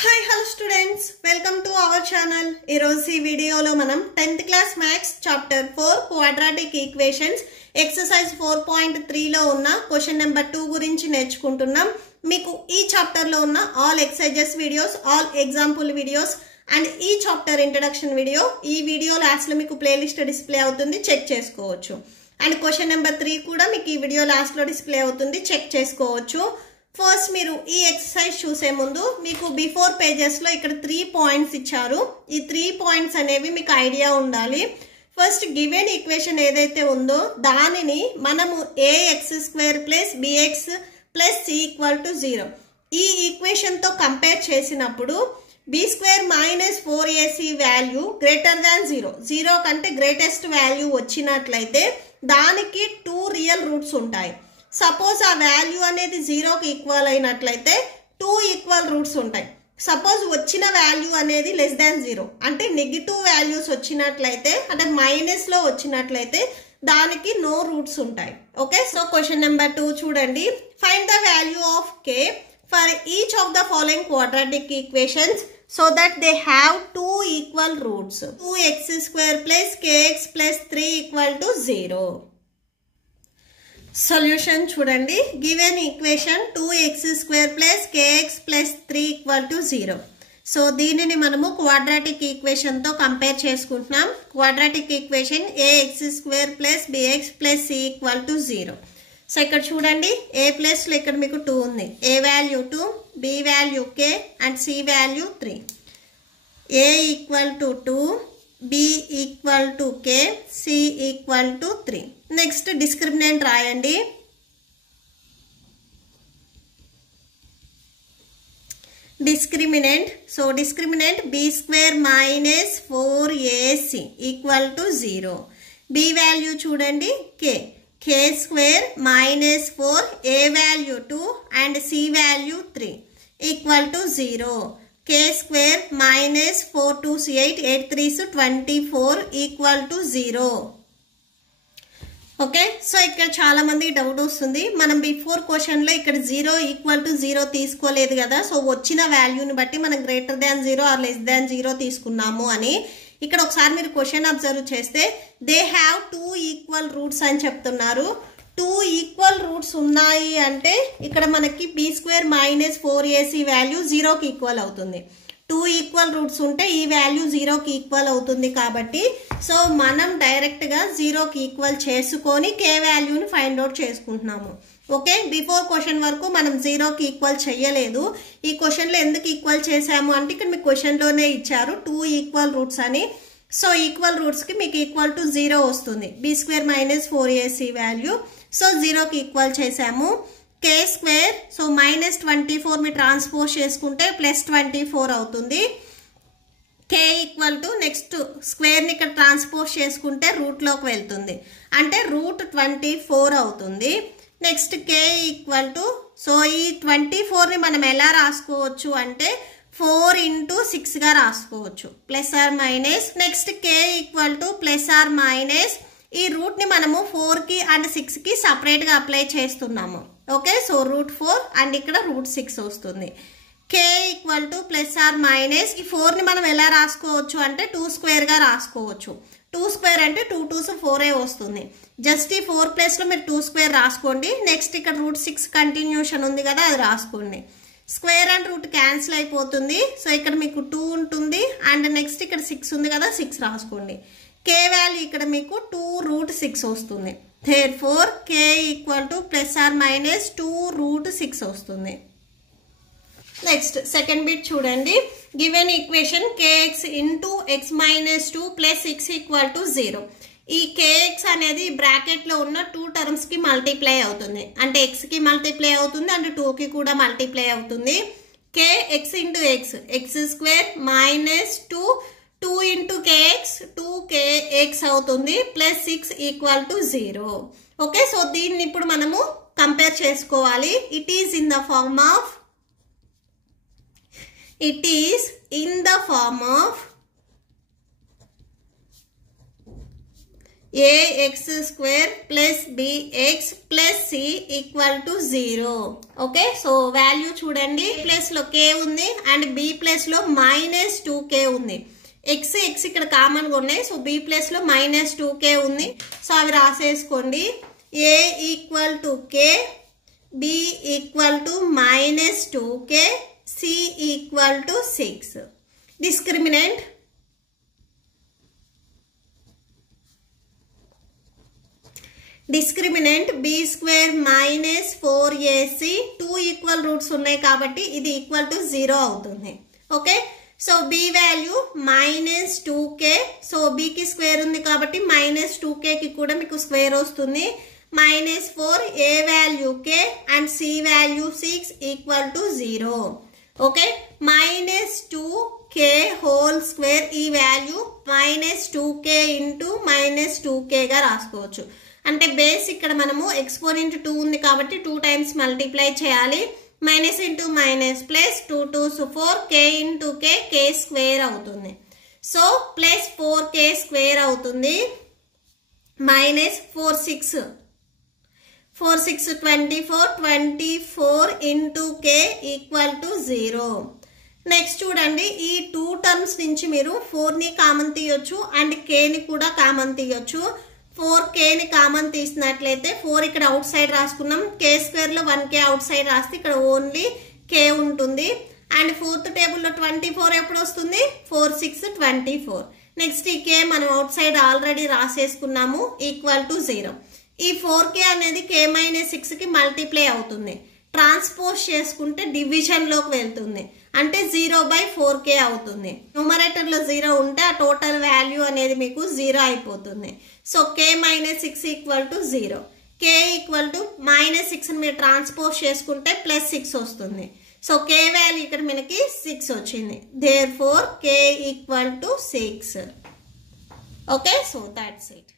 Hi hello students, welcome to our channel. ఈరోజు ఈ వీడియోలో మనం 10th class maths chapter 4 quadratic equations exercise 4.3లో ఉన్న క్వశ్చన్ నెంబర్ 2 గురించి నేర్చుకుంటున్నాం. మీకు ఈ చాప్టర్లో ఉన్న all exercises videos, all example videos and ఈ చాప్టర్ ఇంట్రడక్షన్ వీడియో ఈ వీడియో లాస్ట్లో మీకు ప్లేలిస్ట్ డిస్ప్లే అవుతుంది, చెక్ చేసుకోవచ్చు. అండ్ క్వశ్చన్ నెంబర్ 3 కూడా మీకు ఈ వీడియో లాస్ట్లో డిస్ప్లే అవుతుంది, చెక్ చేసుకోవచ్చు. ఫస్ట్ మీరు ఈ ఎక్సర్సైజ్ చూసే ముందు మీకు బిఫోర్ పేజెస్లో ఇక్కడ 3 పాయింట్స్ ఇచ్చారు. ఈ 3 పాయింట్స్ అనేవి మీకు ఐడియా ఉండాలి. ఫస్ట్ గివెన్ ఈక్వేషన్ ఏదైతే ఉందో దానిని మనము ax² + bx + c = 0 ఈ ఈక్వేషన్తో కంపేర్ చేసినప్పుడు b² - 4ac value greater than 0 కంటే గ్రేటెస్ట్ వాల్యూ వచ్చినట్లయితే దానికి 2 రియల్ రూట్స్ ఉంటాయి. సపోజ్ ఆ వాల్యూ అనేది 0కి ఈక్వల్ అయినట్లయితే 2 ఈక్వల్ రూట్స్ ఉంటాయి. సపోజ్ వచ్చిన వాల్యూ అనేది <0 అంటే నెగిటివ్ వాల్యూస్ వచ్చినట్లయితే, అంటే మైనస్లో వచ్చినట్లయితే దానికి నో రూట్స్ ఉంటాయి. ఓకే, సో క్వశ్చన్ నెంబర్ 2 చూడండి. Find the value of k for each of the following quadratic equations so that they have 2 equal roots. 2x² + kx + 3 = 0. Solution చూడండి. Given equation 2x² + kx + 3 = 0. So దీనిని మనము quadratic ఈక్వేషన్తో compare చేసుకుంటున్నాం. Quadratic equation ax² + bx + c = 0. So ఇక్కడ చూడండి, a ప్లస్లో ఇక్కడ మీకు 2 ఉంది. a value 2, b value k and c value 3. a = 2, b = k, c = 3. Next discriminant రాయండి. Discriminant, so discriminant b² - 4ac = 0. b value చూడండి k, k² - 4, a value 2 and c value 3 = 0. k² - 4 2 8 8 3 24 = 0. Okay, so ఇక్కడ చాలా మందికి doubt వస్తుంది, మనం before క్వశ్చన్లో ఇక్కడ 0 = 0 తీసుకోలేదు కదా, సో వచ్చిన వాల్యూని బట్టి మనం greater than 0 or less than 0 తీసుకున్నాము అని. ఇక్కడ ఒకసారి మీరు క్వశ్చన్ అబ్జర్వ్ చేస్తే దే హ్యావ్ 2 ఈక్వల్ రూట్స్ అని చెప్తున్నారు. 2 ఈక్వల్ రూట్స్ ఉన్నాయి అంటే ఇక్కడ మనకి b² - 4ac వాల్యూ 0కి ఈక్వల్ అవుతుంది. 2 ఈక్వల్ రూట్స్ ఉంటే ఈ వాల్యూ 0కి ఈక్వల్ అవుతుంది కాబట్టి సో మనం డైరెక్ట్గా 0కి ఈక్వల్ చేసుకొని k వాల్యూని ఫైండ్ అవుట్ చేసుకుంటున్నాము. ఓకే, బిఫోర్ క్వశ్చన్ వరకు మనం 0కి ఈక్వల్ చేయలేదు. ఈ క్వశ్చన్లో ఎందుకు ఈక్వల్ చేసాము అంటే ఇక్కడ మీకు క్వశ్చన్లోనే ఇచ్చారు 2 ఈక్వల్ రూట్స్ అని. సో ఈక్వల్ రూట్స్కి మీకు = 0 వస్తుంది. b² - 4ac వాల్యూ, సో 0కి ఈక్వల్ చేసాము. k², సో -24 మీ ట్రాన్స్పోజ్ చేసుకుంటే +24 అవుతుంది. k = నెక్స్ట్ స్క్వేర్ని ఇక్కడ ట్రాన్స్పోజ్ చేసుకుంటే రూట్లోకి వెళ్తుంది, అంటే √24 అవుతుంది. నెక్స్ట్ k = సో ఈ 24ని మనం ఎలా రాసుకోవచ్చు అంటే 4 × 6గా రాసుకోవచ్చు, +or-. నెక్స్ట్ k = +or- ఈ రూట్ని మనము 4కి అండ్ 6కి సపరేట్గా అప్లై చేస్తున్నాము. ఓకే, సో √4 అండ్ ఇక్కడ √6 వస్తుంది. k = +or-. ఈ 4ని మనం ఎలా రాసుకోవచ్చు అంటే 2² రాసుకోవచ్చు. 2² అంటే 2 2s 4 వస్తుంది. జస్ట్ ఈ 4 ప్లేస్లో మీరు 2² రాసుకోండి. నెక్స్ట్ ఇక్కడ √6 కంటిన్యూషన్ ఉంది కదా, అది రాసుకోండి. స్క్వేర్ అండ్ రూట్ క్యాన్సిల్ అయిపోతుంది. సో ఇక్కడ మీకు 2 ఉంటుంది అండ్ నెక్స్ట్ ఇక్కడ 6 ఉంది కదా, 6 రాసుకోండి. k వాల్యూ ఇక్కడ మీకు 2√6 వస్తుంది. Therefore k = +or- 2√6 వస్తుంది. నెక్స్ట్ సెకండ్ బిట్ చూడండి. Given equation kx × x - 2 + 6 = 0. ఈ kx అనేది బ్రాకెట్లో ఉన్న 2 టర్మ్స్కి మల్టిప్లై అవుతుంది, అంటే xకి మల్టిప్లై అవుతుంది అండ్ 2కి కూడా మల్టిప్లై అవుతుంది. kx × x, x² - 2 × kx 2kx అవుతుంది, +6 = 0. ఓకే, సో దీన్ని ఇప్పుడు మనము కంపేర్ చేసుకోవాలి. It is in the form of ax square plus bx plus c equal to 0. Okay, so value చూడండి, ప్లస్ లో k ఉంది అండ్ b ప్లస్ లో మైనస్ 2k ఉంది. x ఇక్కడ కామన్ గా ఉన్నాయి, సో b ప్లస్ లో మైనస్ 2k ఉంది. సో అవి రాసేసుకోండి. a equal to k, b equal to minus 2k, c equal to 6. Discriminant b square minus 4ac, 2 equal roots ఉన్నాయి కాబట్టి ఇది ఈక్వల్ టు 0 అవుతుంది. Okay, so b value minus 2k, so b కి square ఉంది కాబట్టి minus 2k కి కూడా మీకు స్క్వేర్ వస్తుంది. Minus 4, a value k and c value 6 equal to 0. Okay, minus 2k whole square, ఈ value minus 2k into minus 2k గా రాసుకోవచ్చు. అంటే బేస్ ఇక్కడ మనము ఎక్స్పోనెంట్ 2 ఉంది కాబట్టి 2 టైమ్స్ మల్టిప్లై చేయాలి. Minus into minus plus 2 2s 4, k into k square అవుతుంది. సో ప్లస్ 4k స్క్వేర్ అవుతుంది. Minus 4 6 24, 24 into k equal to 0. Next చూడండి, ఈ 2 టర్మ్స్ నుంచి మీరు 4ని కామన్ తీయొచ్చు అండ్ kని కూడా కామన్ తీయొచ్చు. 4k ని కామన్ తీసినట్లయితే 4 ఇక్కడ అవుట్ సైడ్ రాసుకున్నాం, k స్క్వేర్ లో 1k అవుట్ సైడ్ రాస్తే ఇక్కడ ఓన్లీ k ఉంటుంది. అండ్ ఫోర్త్ టేబుల్లో 24 ఎప్పుడు వస్తుంది? 4 6 24. నెక్స్ట్ ఈ k మనం అవుట్ సైడ్ ఆల్రెడీ రాసేసుకున్నాము, ఈక్వల్ టు 0. ఈ 4k అనేది k మైనస్ 6 కి మల్టిప్లై అవుతుంది. ట్రాన్స్పోజ్ చేసుకుంటే డివిజన్ లోకి వెళ్తుంది, అంటే 0/4k అవుతుంది. న్యూమరేటర్ లో 0 ఉంటే ఆ టోటల్ వాల్యూ అనేది మీకు 0 అయిపోతుంది. So k minus 6 equal to 0. k equal to minus 6 మీరు ట్రాన్స్పోజ్ చేసుకుంటే ప్లస్ 6 వస్తుంది. సో k వాల్యూ ఇక్కడ మనకి 6 వచ్చింది. Therefore k equal to 6. Okay, so that's it.